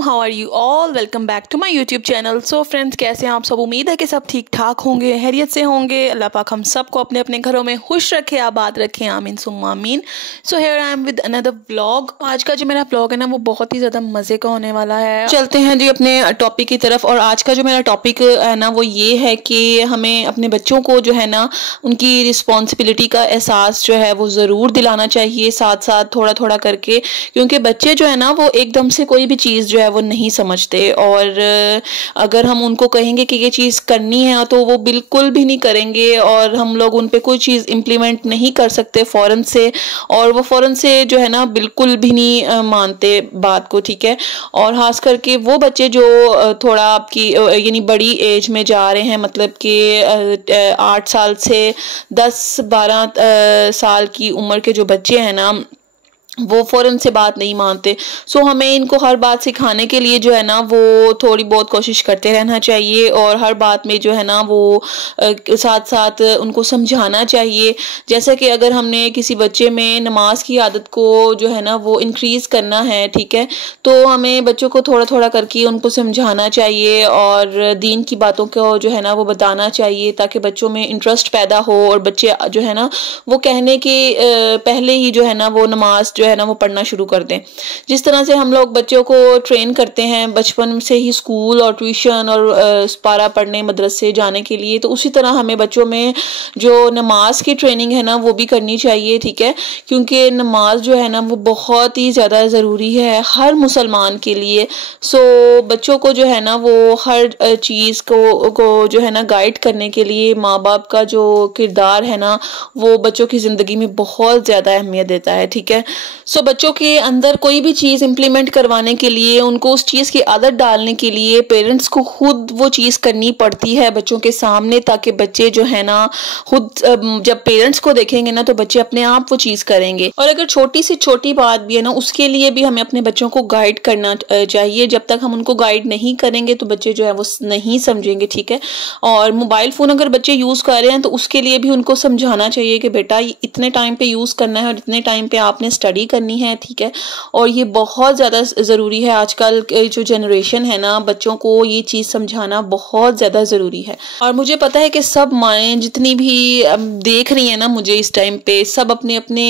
वालेकुम, how are you all. Welcome back to my YouTube channel. So friends, कैसे हैं आप सब। उम्मीद है कि सब ठीक ठाक होंगे, हैरियत से होंगे। अल्लाह पाक हम सबको अपने अपने घरों में खुश रखे, आबाद रखे, आमीन सुम्मा आमीन। So here I am with another vlog. आज का जो मेरा व्लॉग है ना, वो बहुत ही ज़्यादा मज़े का होने वाला है। चलते हैं जी अपने टॉपिक की तरफ। और आज का जो मेरा टॉपिक है ना, वो ये है कि हमें अपने बच्चों को जो है ना, उनकी रिस्पॉन्सिबिलिटी का एहसास जो है वो ज़रूर दिलाना चाहिए, साथ साथ थोड़ा थोड़ा करके, क्योंकि बच्चे जो है ना वो एकदम से कोई भी चीज़ जो है वो नहीं समझते। और अगर हम उनको कहेंगे कि ये चीज़ करनी है तो वो बिल्कुल भी नहीं करेंगे, और हम लोग उन पे कोई चीज़ इम्प्लीमेंट नहीं कर सकते फ़ौरन से, और वो फ़ौरन से जो है ना बिल्कुल भी नहीं मानते बात को, ठीक है। और ख़ास करके वो बच्चे जो थोड़ा आपकी यानी बड़ी एज में जा रहे हैं, मतलब कि 8 साल से 10-12 साल की उम्र के जो बच्चे हैं ना, वो फ़ौरन से बात नहीं मानते। सो हमें इनको हर बात सिखाने के लिए जो है ना वो थोड़ी बहुत कोशिश करते रहना चाहिए, और हर बात में जो है ना वो साथ साथ उनको समझाना चाहिए। जैसे कि अगर हमने किसी बच्चे में नमाज की आदत को जो है ना वो इंक्रीज़ करना है, ठीक है, तो हमें बच्चों को थोड़ा थोड़ा करके उनको समझाना चाहिए और दीन की बातों को जो है ना वो बताना चाहिए, ताकि बच्चों में इंटरेस्ट पैदा हो और बच्चे जो है ना वो कहने के पहले ही जो है ना वो नमाज जो है ना वो पढ़ना शुरू कर दें। जिस तरह से हम लोग बच्चों को ट्रेन करते हैं बचपन से ही स्कूल और ट्यूशन और पारा पढ़ने मदरसे जाने के लिए, तो उसी तरह हमें बच्चों में जो नमाज की ट्रेनिंग है ना वो भी करनी चाहिए, ठीक है। क्योंकि नमाज जो है ना वो बहुत ही ज़्यादा ज़रूरी है हर मुसलमान के लिए। सो बच्चों को जो है ना वो हर चीज़ को जो है ना गाइड करने के लिए माँ बाप का जो किरदार है ना वो बच्चों की ज़िंदगी में बहुत ज़्यादा अहमियत देता है, ठीक है। सो बच्चों के अंदर कोई भी चीज़ इम्प्लीमेंट करवाने के लिए, उनको उस चीज़ की आदत डालने के लिए पेरेंट्स को खुद वो चीज़ करनी पड़ती है बच्चों के सामने, ताकि बच्चे जो है ना खुद जब पेरेंट्स को देखेंगे ना तो बच्चे अपने आप वो चीज़ करेंगे। और अगर छोटी से छोटी बात भी है ना, उसके लिए भी हमें अपने बच्चों को गाइड करना चाहिए। जब तक हम उनको गाइड नहीं करेंगे तो बच्चे जो है वो नहीं समझेंगे, ठीक है। और मोबाइल फ़ोन अगर बच्चे यूज़ कर रहे हैं तो उसके लिए भी उनको समझाना चाहिए कि बेटा इतने टाइम पे यूज़ करना है और इतने टाइम पे आपने स्टडी करनी है, ठीक है। और ये बहुत ज़्यादा ज़रूरी है। आजकल जो जनरेशन है ना, बच्चों को ये चीज़ समझाना बहुत ज़्यादा ज़रूरी है। और मुझे पता है कि सब माएँ जितनी भी देख रही हैं ना मुझे इस टाइम पे, सब अपने अपने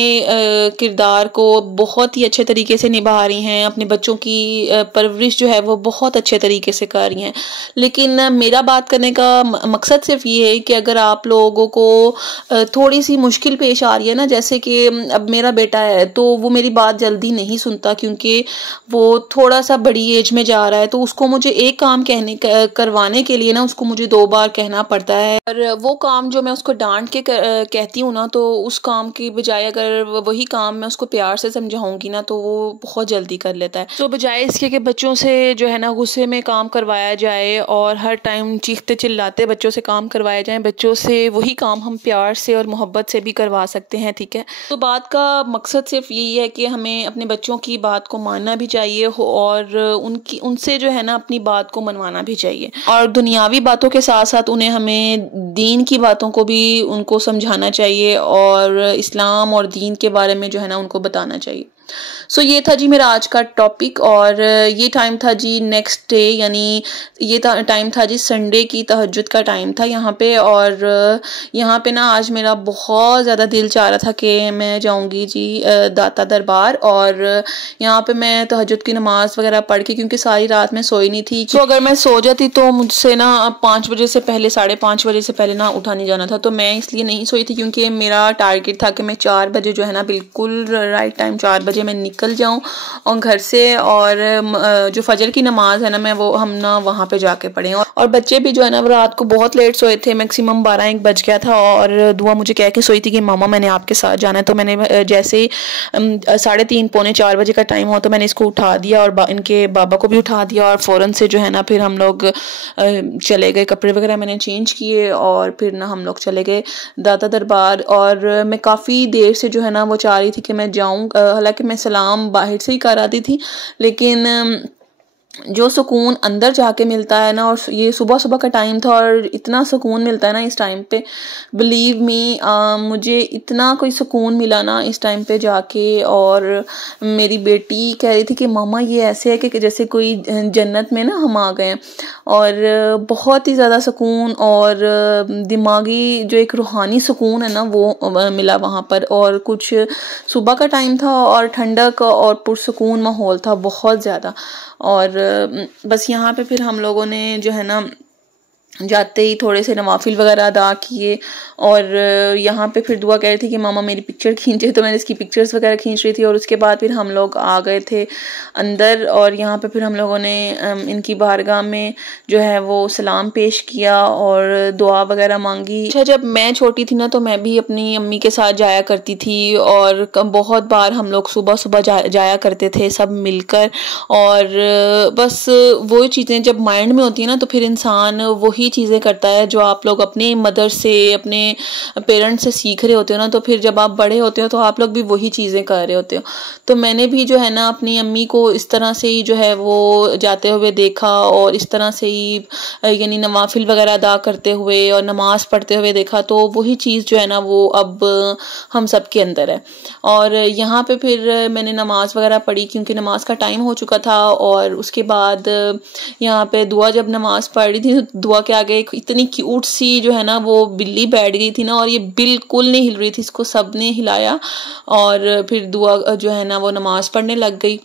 किरदार को बहुत ही अच्छे तरीके से निभा रही हैं, अपने बच्चों की परवरिश जो है वो बहुत अच्छे तरीके से कर रही हैं। लेकिन मेरा बात करने का मकसद सिर्फ ये है कि अगर आप लोगों को थोड़ी सी मुश्किल पेश आ रही है ना, जैसे कि अब मेरा बेटा है तो वो मेरी बात जल्दी नहीं सुनता क्योंकि वो थोड़ा सा बड़ी एज में जा रहा है, तो उसको मुझे एक काम करवाने के लिए ना उसको मुझे 2 बार कहना पड़ता है। और वो काम जो मैं उसको डांट के कहती हूँ ना, तो उस काम की बजाय अगर वही काम मैं उसको प्यार से समझाऊंगी ना तो वो बहुत जल्दी कर लेता है। तो बजाय इसके कि बच्चों से जो है ना गुस्से में काम करवाया जाए और हर टाइम चीखते चिल्लाते बच्चों से काम करवाया जाए, बच्चों से वही काम हम प्यार से और मोहब्बत से भी करवा सकते हैं, ठीक है। तो बात का मकसद सिर्फ यही है कि हमें अपने बच्चों की बात को मानना भी चाहिए और उनसे जो है ना अपनी बात को मनवाना भी चाहिए। और दुनियावी बातों के साथ साथ हमें दीन की बातों को भी उनको समझाना चाहिए और इस्लाम और दीन के बारे में जो है ना उनको बताना चाहिए। सो ये था जी मेरा आज का टॉपिक। और ये टाइम था जी नेक्स्ट डे, यानी ये टाइम था जी संडे की तहज्जुद का टाइम था यहाँ पे। और यहाँ पे ना आज मेरा बहुत ज़्यादा दिल चाह रहा था कि मैं जाऊँगी जी दाता दरबार, और यहाँ पे मैं तहज्जुद की नमाज़ वगैरह पढ़ के, क्योंकि सारी रात में सोई नहीं थी। तो अगर मैं सो जाती तो मुझसे ना 5 बजे से पहले, 5:30 बजे से पहले ना उठा नहीं जाना था। तो मैं इसलिए नहीं सोई थी क्योंकि मेरा टारगेट था कि मैं 4 बजे जो है ना बिल्कुल राइट टाइम 4 बजे मैं निकल जाऊं और घर से, और जो फजर की नमाज है ना मैं वो हम ना वहाँ पे जाके पढ़ें। और बच्चे भी जो है ना रात को बहुत लेट सोए थे, मैक्सिमम 12-1 बज गया था। और दुआ मुझे कह के सोई थी कि मामा मैंने आपके साथ जाना है। तो मैंने जैसे ही 3:30-4 बजे का टाइम हुआ तो मैंने इसको उठा दिया और इनके बाबा को भी उठा दिया, और फ़ौरन से जो है ना फिर हम लोग चले गए, कपड़े वगैरह मैंने चेंज किए और फिर ना हम लोग चले गए दाता दरबार। और मैं काफ़ी देर से जो है ना वो चाह रही थी कि मैं जाऊँ, हालांकि मैं सलाम बाहर से ही कर आती थी, लेकिन जो सुकून अंदर जाके मिलता है ना, और ये सुबह सुबह का टाइम था और इतना सुकून मिलता है ना इस टाइम पे, बिलीव मी मुझे इतना कोई सुकून मिला ना इस टाइम पे जाके। और मेरी बेटी कह रही थी कि मामा ये ऐसे है कि जैसे कोई जन्नत में ना हम आ गए हैं। और बहुत ही ज़्यादा सुकून और दिमागी जो एक रूहानी सुकून है ना वो मिला वहाँ पर। और कुछ सुबह का टाइम था और ठंडक और पुरसुकून माहौल था बहुत ज़्यादा। और बस यहाँ पे फिर हम लोगों ने जो है ना जाते ही थोड़े से नवाफिल वगैरह अदा किए। और यहाँ पे फिर दुआ कह रही थी कि मामा मेरी पिक्चर खींचे, तो मैंने इसकी पिक्चर्स वगैरह खींच रही थी। और उसके बाद फिर हम लोग आ गए थे अंदर, और यहाँ पे फिर हम लोगों ने इनकी बारगाह में जो है वो सलाम पेश किया और दुआ वगैरह मांगी। अच्छा, जब मैं छोटी थी ना तो मैं भी अपनी अम्मी के साथ जाया करती थी, और बहुत बार हम लोग सुबह सुबह जाया करते थे सब मिलकर। और बस वो चीज़ें जब माइंड में होती है ना तो फिर इंसान वही चीज़ें करता है जो आप लोग अपने मदर से, अपने पेरेंट्स से सीख रहे होते हो ना, तो फिर जब आप बड़े होते हो तो आप लोग भी वही चीज़ें कर रहे होते हो। तो मैंने भी जो है ना अपनी अम्मी को इस तरह से ही जो है वो जाते हुए देखा, और इस तरह से ही यानी नवाफिल वगैरह अदा करते हुए और नमाज पढ़ते हुए देखा। तो वही चीज़ जो है ना वो अब हम सब के अंदर है। और यहाँ पे फिर मैंने नमाज वगैरह पढ़ी क्योंकि नमाज का टाइम हो चुका था। और उसके बाद यहाँ पे दुआ, जब नमाज पढ़ रही थी तो दुआ के आगे एक इतनी क्यूट सी जो है ना वो बिल्ली बैठ गई थी ना, और ये बिल्कुल नहीं हिल रही थी, इसको सबने हिलाया। और फिर दुआ जो है ना वो नमाज पढ़ने लग गई,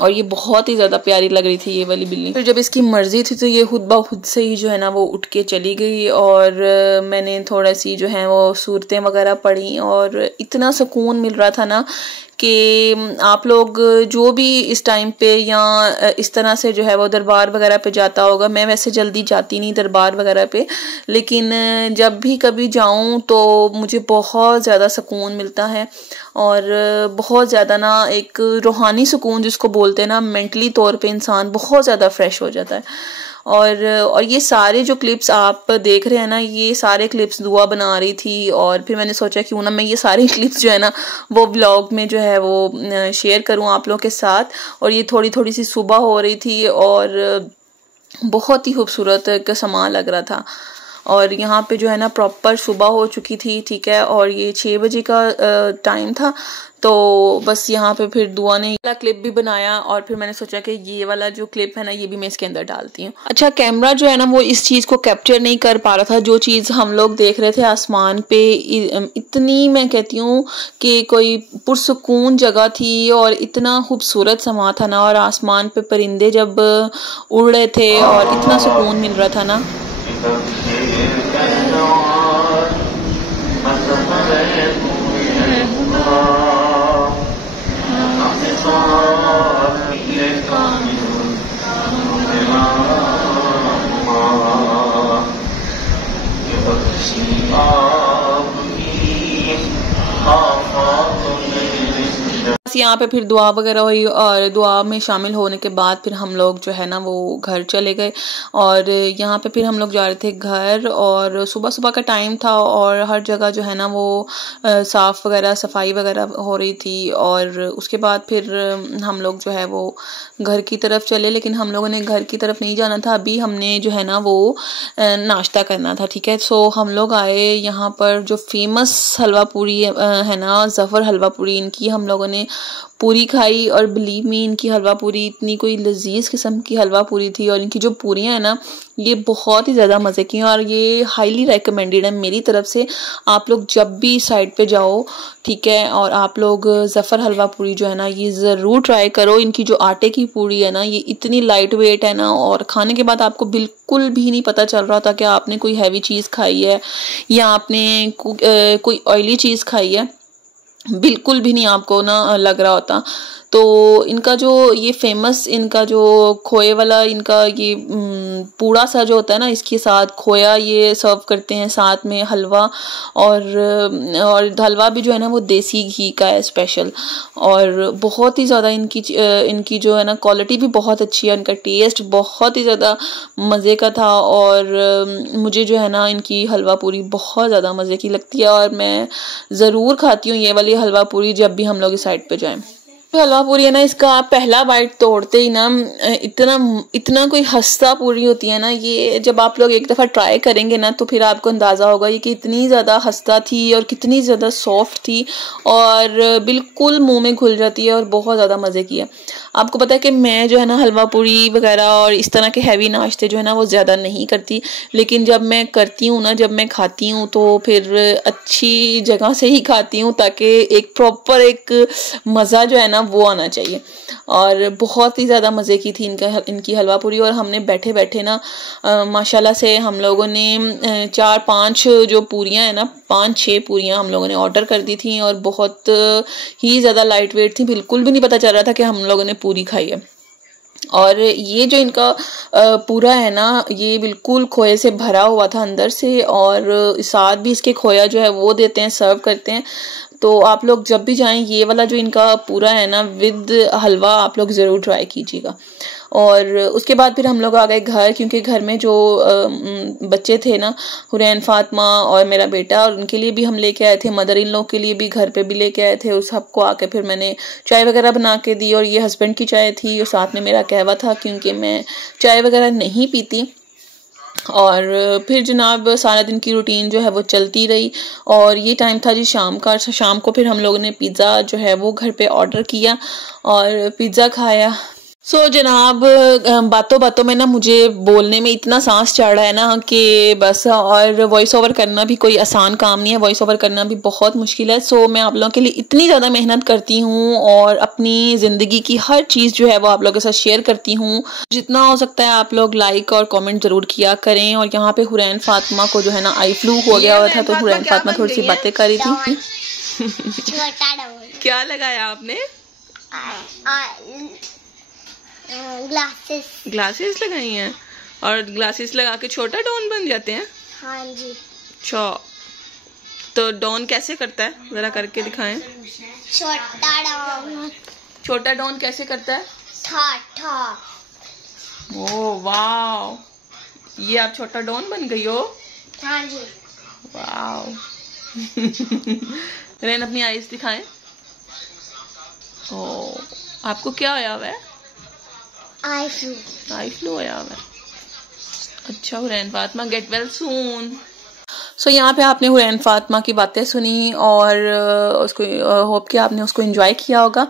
और ये बहुत ही ज़्यादा प्यारी लग रही थी ये वाली बिल्ली। फिर जब इसकी मर्जी थी तो ये खुद ब खुद से ही जो है ना वो उठ के चली गई। और मैंने थोड़ा सी जो है वो सूरतें वगैरह पढ़ी, और इतना सुकून मिल रहा था ना कि आप लोग जो भी इस टाइम पे या इस तरह से जो है वो दरबार वगैरह पे जाता होगा। मैं वैसे जल्दी जाती नहीं दरबार वगैरह पे, लेकिन जब भी कभी जाऊं तो मुझे बहुत ज़्यादा सुकून मिलता है। और बहुत ज़्यादा ना एक रूहानी सुकून जिसको बोलते हैं ना, मेंटली तौर पे इंसान बहुत ज़्यादा फ्रेश हो जाता है। और ये सारे जो क्लिप्स आप देख रहे हैं ना, ये सारे क्लिप्स दुआ बना रही थी। और फिर मैंने सोचा क्यों ना मैं ये सारे क्लिप्स जो है ना वो व्लॉग में जो है वो शेयर करूं आप लोगों के साथ। और ये थोड़ी थोड़ी सी सुबह हो रही थी और बहुत ही खूबसूरत का समा लग रहा था। और यहाँ पे जो है ना प्रॉपर सुबह हो चुकी थी, ठीक है। और ये 6 बजे का टाइम था। तो बस यहाँ पे फिर दुआ ने वाला क्लिप भी बनाया, और फिर मैंने सोचा कि ये वाला जो क्लिप है ना ये भी मैं इसके अंदर डालती हूँ। अच्छा, कैमरा जो है ना वो इस चीज़ को कैप्चर नहीं कर पा रहा था, जो चीज़ हम लोग देख रहे थे आसमान पे। इतनी मैं कहती हूँ कि कोई पुरसुकून जगह थी और इतना खूबसूरत समा था ना, और आसमान पे परिंदे जब उड़ रहे थे और इतना सुकून मिल रहा था ना। यहाँ पे फिर दुआ वगैरह हुई, और दुआ में शामिल होने के बाद फिर हम लोग जो है ना वो घर चले गए। और यहाँ पे फिर हम लोग जा रहे थे घर, और सुबह सुबह का टाइम था और हर जगह जो है ना वो साफ़ वगैरह सफाई वगैरह हो रही थी। और उसके बाद फिर हम लोग जो है वो घर की तरफ चले, लेकिन हम लोगों ने घर की तरफ नहीं जाना था, अभी हमने जो है ना वो नाश्ता करना था, ठीक है। सो हम लोग आए यहाँ पर, जो फेमस हलवा पूरी है ना, ज़फ़र हलवा पूरी, इनकी हम लोगों ने पूरी खाई। और बिलीव मी, इनकी हलवा पूरी इतनी कोई लजीज किस्म की हलवा पूरी थी, और इनकी जो पूरियाँ हैं ना ये बहुत ही ज़्यादा मज़े की हैं, और ये हाईली रेकमेंडेड है मेरी तरफ से। आप लोग जब भी साइड पे जाओ, ठीक है, और आप लोग ज़फ़र हलवा पूरी जो है ना ये ज़रूर ट्राई करो। इनकी जो आटे की पूरी है ना ये इतनी लाइट वेट है ना, और खाने के बाद आपको बिल्कुल भी नहीं पता चल रहा था कि आपने कोई हैवी चीज़ खाई है या आपने कोई ऑयली चीज़ खाई है, बिल्कुल भी नहीं आपको ना लग रहा होता। तो इनका जो ये फेमस, इनका जो खोए वाला, इनका ये पूड़ा सा जो होता है ना, इसके साथ खोया ये सर्व करते हैं, साथ में हलवा। और हलवा भी जो है ना वो देसी घी का है स्पेशल, और बहुत ही ज़्यादा इनकी जो है ना क्वालिटी भी बहुत अच्छी है, इनका टेस्ट बहुत ही ज़्यादा मज़े का था। और मुझे जो है ना इनकी हलवा पूरी बहुत ज़्यादा मज़े की लगती है, और मैं ज़रूर खाती हूँ ये वाली हलवा पूरी जब भी हम लोग इस साइड पे जाएं। हलवा पूरी है ना, इसका पहला बाइट तोड़ते ही ना इतना कोई हंसता पूरी होती है ना, ये जब आप लोग एक दफ़ा ट्राई करेंगे ना तो फिर आपको अंदाज़ा होगा ये कि इतनी ज़्यादा हंसता थी और कितनी ज़्यादा सॉफ्ट थी और बिल्कुल मुंह में घुल जाती है और बहुत ज़्यादा मज़े की है। आपको पता है कि मैं जो है ना हलवा पूरी वगैरह और इस तरह के हैवी नाश्ते जो है ना वो ज़्यादा नहीं करती, लेकिन जब मैं करती हूँ ना, जब मैं खाती हूँ तो फिर अच्छी जगह से ही खाती हूँ ताकि एक प्रॉपर एक मज़ा जो है ना वो आना चाहिए। और बहुत ही ज़्यादा मज़े की थी इनकी हलवा पूरी। और हमने बैठे बैठे ना माशाल्लाह से हम लोगों ने 4-5 जो पूरियाँ हैं ना, 5-6 पूरियाँ हम लोगों ने ऑर्डर कर दी थी और बहुत ही ज़्यादा लाइट वेट थी, बिल्कुल भी नहीं पता चल रहा था कि हम लोगों ने पूरी खाई है। और ये जो इनका पूरा है ना, ये बिल्कुल खोए से भरा हुआ था अंदर से और साथ भी इसके खोया जो है वो देते हैं, सर्व करते हैं। तो आप लोग जब भी जाएं ये वाला जो इनका पूरा है ना विद हलवा आप लोग ज़रूर ट्राई कीजिएगा। और उसके बाद फिर हम लोग आ गए घर, क्योंकि घर में जो बच्चे थे ना, हुरैन, फातिमा और मेरा बेटा, और उनके लिए भी हम लेके आए थे, मदर इन लोग के लिए भी घर पे भी लेके आए थे। उस सबको आके फिर मैंने चाय वगैरह बना के दी और ये हस्बैंड की चाय थी और साथ में मेरा कहवा था, क्योंकि मैं चाय वगैरह नहीं पीती। और फिर जनाब सारा दिन की रूटीन जो है वो चलती रही और ये टाइम था जी शाम का। शाम को फिर हम लोगों ने पिज़्ज़ा जो है वो घर पे ऑर्डर किया और पिज़्ज़ा खाया। जनाब बातों बातों में ना मुझे बोलने में इतना सांस चढ़ रहा है ना कि बस, और वॉइस ओवर करना भी कोई आसान काम नहीं है, वॉइस ओवर करना भी बहुत मुश्किल है। मैं आप लोगों के लिए इतनी ज़्यादा मेहनत करती हूँ और अपनी ज़िंदगी की हर चीज़ जो है वो आप लोगों के साथ शेयर करती हूँ। जितना हो सकता है आप लोग लाइक और कमेंट ज़रूर किया करें। और यहाँ पे हुरैन फातिमा को जो है ना आई फ्लू हो गया हुआ था, तो हुरैन फातिमा थोड़ी सी बातें कर रही थी। क्या लगाया आपने? ग्लासेस लगाई हैं और ग्लासेस लगा के छोटा डॉन बन जाते हैं। हाँ जी। अच्छा, तो डॉन कैसे करता है, जरा करके दिखाएं। छोटा डॉन कैसे करता है? ओह वाव, ये आप छोटा डॉन बन गई हो। हाँ जी। वाव। रेन अपनी आईज दिखाएं। ओह, आपको क्या होया हुआ है? आई फ्लू होया हुआ है। अच्छा Hurain Fatima, get well soon. यहाँ पे आपने हुरैन फातिमा की बातें सुनी और उसको होप कि आपने उसको एंजॉय किया होगा।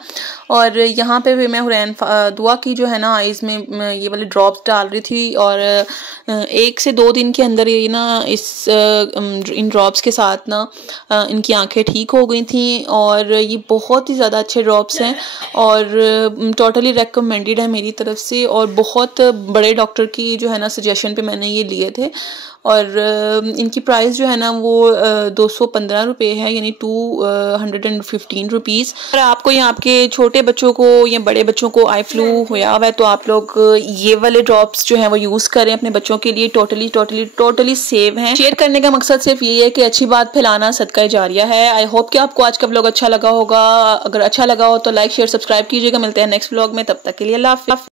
और यहाँ पे भी मैं हुरैन दुआ की जो है ना आइज़ में ये वाले ड्रॉप्स डाल रही थी और 1 से 2 दिन के अंदर ये ना इन ड्रॉप्स के साथ ना इनकी आंखें ठीक हो गई थी। और ये बहुत ही ज़्यादा अच्छे ड्रॉप्स हैं और टोटली रेकमेंडेड है मेरी तरफ से। और बहुत बड़े डॉक्टर की जो है ना सजेशन पे मैंने ये लिए थे और इनकी प्राइस जो है ना वो 215 रुपये है, यानी 215 रुपीज़। अगर आपको या आपके छोटे बच्चों को या बड़े बच्चों को आई फ्लू होया हुआ है तो आप लोग ये वाले ड्रॉप्स जो हैं वो यूज़ करें अपने बच्चों के लिए। टोटली सेव हैं। शेयर करने का मकसद सिर्फ ये है कि अच्छी बात फैलाना सदका जारिया है। आई होप कि आपको आज का व्लॉग अच्छा लगा होगा। अगर अच्छा लगा हो तो लाइक शेयर सब्सक्राइब कीजिएगा। मिलते हैं नेक्स्ट व्लॉग में, तब तक के लिए अल्लाह हाफ़िज़।